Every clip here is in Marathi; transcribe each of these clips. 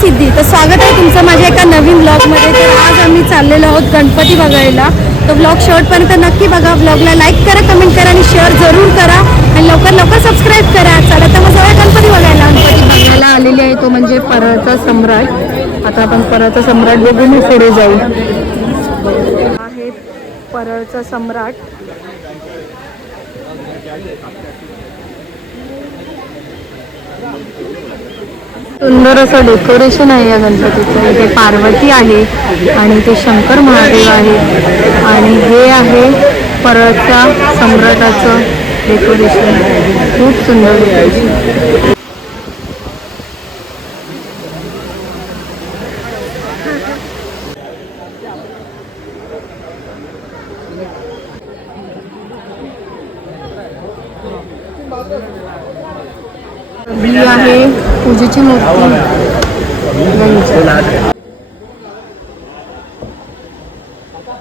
सिद्धी. तर स्वागत आहे तुमचं माझ्या एका नवीन ब्लॉगमध्ये तर आज आम्ही चाललेलो आहोत गणपती बघायला. तर ब्लॉग शेवटपर्यंत नक्की बघा. ब्लॉगला लाईक करा कमेंट करा आणि शेअर जरूर करा. आणि लवकर लवकर सबस्क्राईब करा. चला तर मग जाऊया गणपती बघायला. गणपती बघायला आलेली आहे तो म्हणजे परळचा सम्राट. आता आपण परळचा सम्राट बघून पुढे जाऊ. आहे परळचा सम्राट. सुंदर असं डेकोरेशन आहे या गणपतीचं. इथे पार्वती आहे आणि ते शंकर महादेव आहे. आणि हे आहे परळच्या सम्राटाचं डेकोरेशन. खूप सुंदर डेकोरेशन. ही आहे पूजेची मूर्ती.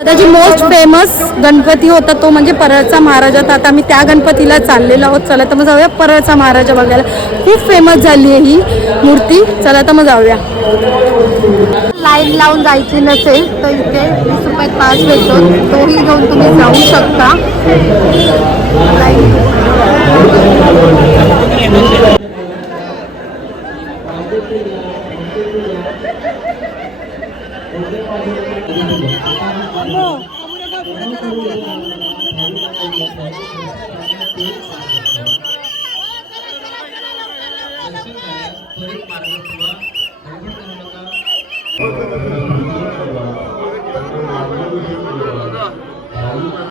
त्याची मोस्ट फेमस गणपती होता तो म्हणजे परळचा महाराजा. तर आता आम्ही त्या गणपतीला चाललेलो आहोत. चला तर मग जाऊया परळचा महाराजा बघायला. खूप फेमस झाली आहे ही मूर्ती. चला तर मग जाऊया. लाईन लावून जायची नसेल तर इथे वीस रुपयात पास भेटतो तोही घेऊन तुम्ही जाऊ शकता.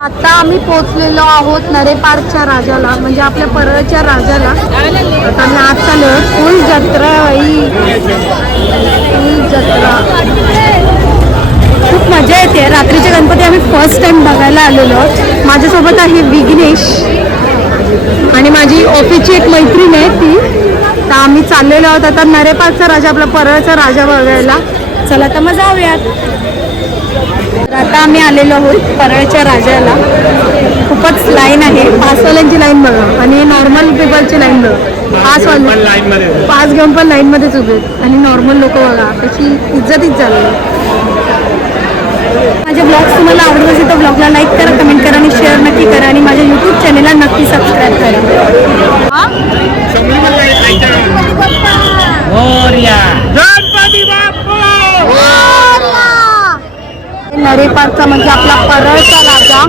आता आम्ही पोहोचलेलो आहोत नरेपार्कच्या राजाला म्हणजे आपल्या परळच्या राजाला. आता आम्ही आज चालू फुल जत्रा आहे. बाई फुल जत्रा. मजा येते. रात्रीचे गणपती आम्ही फर्स्ट टाइम बघायला आलेलो आहोत. माझ्यासोबत आहे विघ्नेश आणि माझी ऑफिसची एक मैत्रीण आहे ती. तर आम्ही चाललेलो आहोत आता नरेपारचा राजा आपला परळचा राजा बघायला. चला तर मग जाऊयात आता आम्ही आलेलो आहोत परळच्या राजाला. खूपच लाईन आहे. पासवाल्यांची लाईन बघा. आणि नॉर्मल पीपलची लाईन बघा. पासवाले पास घेऊन पण लाईनमध्येच उभे आणि नॉर्मल लोक बघा. त्याची इज्जतच झाली माझे ब्लॉग्स तुम्हाला आवडत असेल तर ब्लॉगला लाईक करा कमेंट करा आणि शेअर नक्की करा आणि माझ्या यूट्यूब चॅनेलला नक्की सबस्क्राईब करा. नरेपारचा म्हणजे आपला परळचा राजा.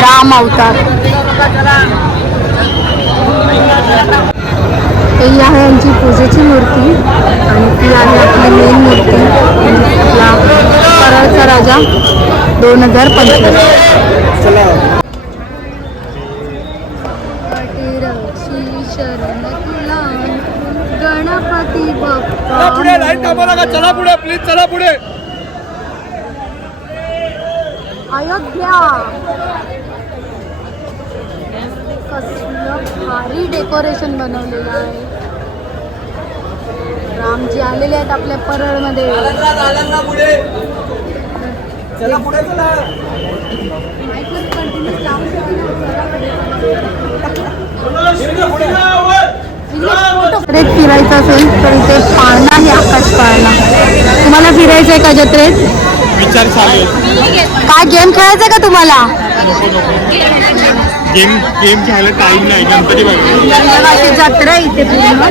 राम अवतार. ही आहे यांची पूजेची मूर्ती आणि ती आहे आपली मेन मूर्ती. राजा दोन हजार पंचवीस. गणपती चला पुढे लाईन थांबवा नका चला पुढे प्लीज चला पुढे. अयोध्या. कसलं भारी डेकोरेशन बनवलेलं आहे. रामजी आलेले आहेत आपल्या परळमध्ये. चला पुढे चला. जत्रेत फिरायचं असेल तर इथे पाळणा आहे आकाश पाळणा. तुम्हाला फिरायचं आहे का जत्रेत विचार चालू आहे. काय गेम खेळायचा का तुम्हाला? गेम गेम खेळायला टाइम नाही गणपती जत्रा इथे पूर्ण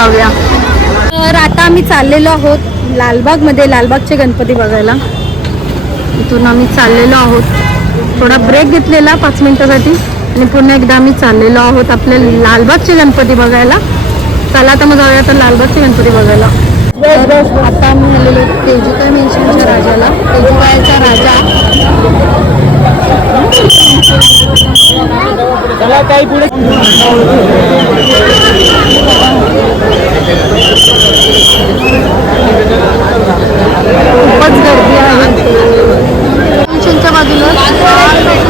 जाऊया तर आता आम्ही चाललेलो आहोत लालबागमध्ये लालबागचे गणपती बघायला. इथून आम्ही चाललेलो आहोत. थोडा ब्रेक घेतलेला पाच मिनिटासाठी. आणि पुन्हा एकदा आम्ही चाललेलो आहोत आपल्या लालबागचे गणपती बघायला. चला आता मग जाऊया तर लालबागचे गणपती बघायला. आता आम्ही आलेलो तेजुकाय मेन्शनच्या राजाला. तेजुकायचा राजा. चला काही पुढे. खूपच गर्दी आहे. बाजूला.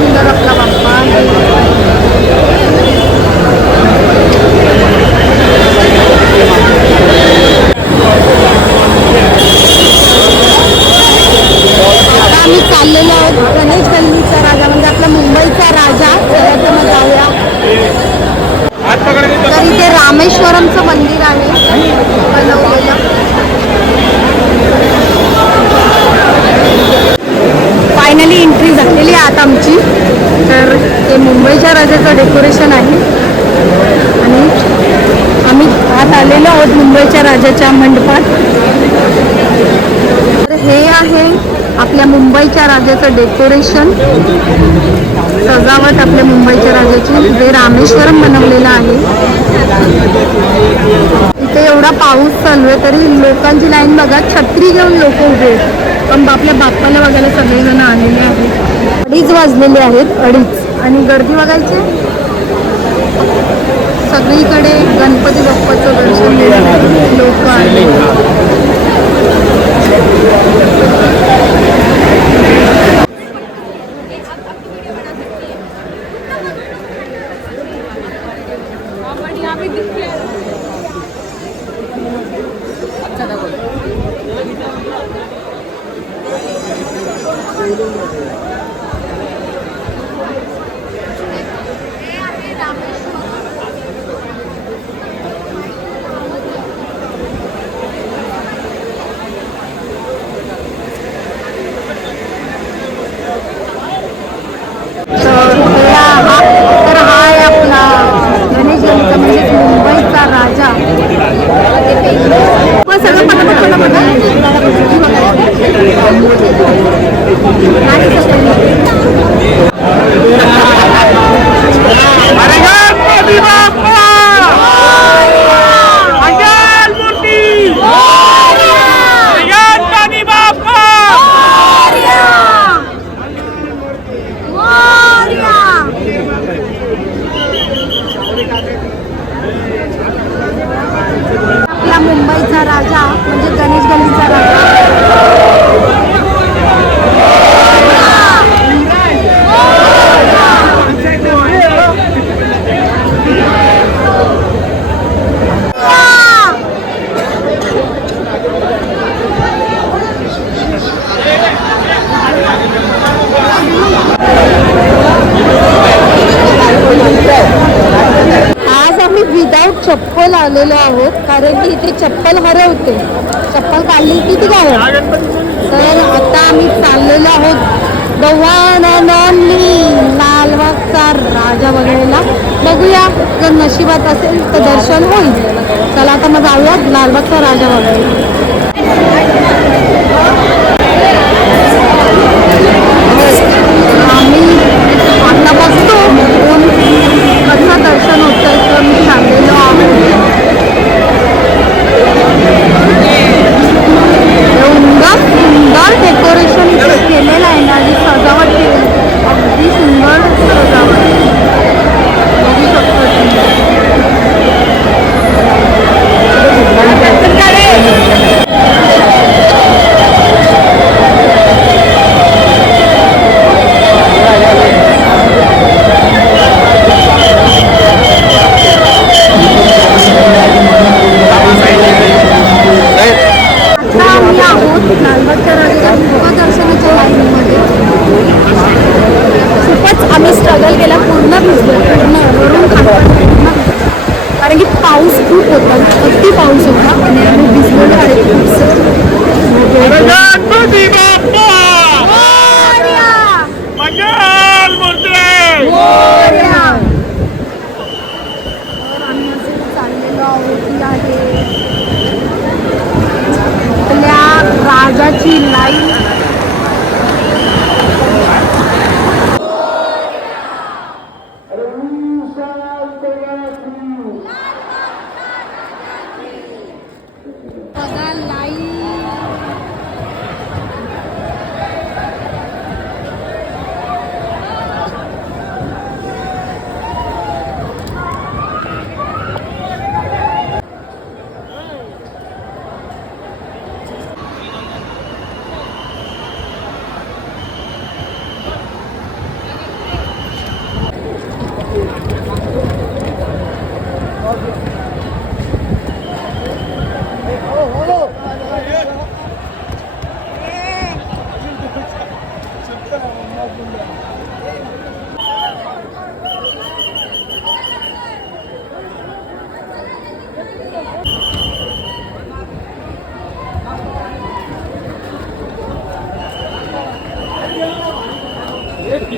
फायनली एंट्री झालेली आहे आता आमची. तर हे मुंबईच्या राजाचं डेकोरेशन आहे. आणि आम्ही आत आलेलो आहोत मुंबईच्या राजाच्या मंडपात. तर हे आहे आपल्या मुंबईच्या राजाचं डेकोरेशन सजावट आपल्या मुंबईच्या राजाची. जे रामेश्वरम बनवलेलं आहे. एवढा पाऊस चालू आहे तरी लोकांची लाईन बघा छत्री घेऊन लोक उभे पण आपल्या बाप्पाला बघायला सगळेजण आलेले आहेत. अडीच वाजलेले आहेत अडीच. आणि गर्दी बघायची? सगळीकडे गणपती बाप्पाचं दर्शन लोक आले तर आता आम्ही चाललेलो आहोत द लालबागचा राजा बघायला बघूया जर नशिबात असेल तर दर्शन होईल. चला आता मग जाऊयात लालबागचा राजा बघायला आम्ही आता बघतो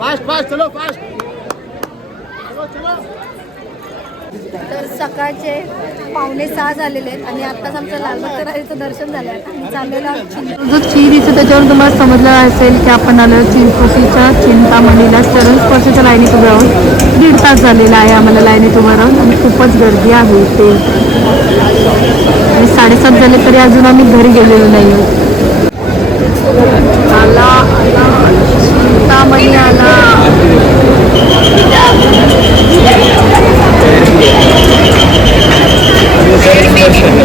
फास्ट फास्ट चलो फास्ट तर सकाळचे पावणे सहा झालेले आहेत आणि आत्ताच आमचं लालबागच्या राजाचं दर्शन झालं आहे. चाललेलं जो चिरीचं त्याच्यावर तुम्हाला समजलं असेल की आपण आलो चिंचोशीच्या चिंतामणीला. चरण स्पर्शच्या लाईनीत उभं राहून दीड तास झालेला आहे आम्हाला लाईनीत उभं राहून. आणि खूपच गर्दी आहे इथे. आणि साडेसात झाले तरी अजून आम्ही घरी गेलेलो नाही Ala, ala, tama niya. Thank you.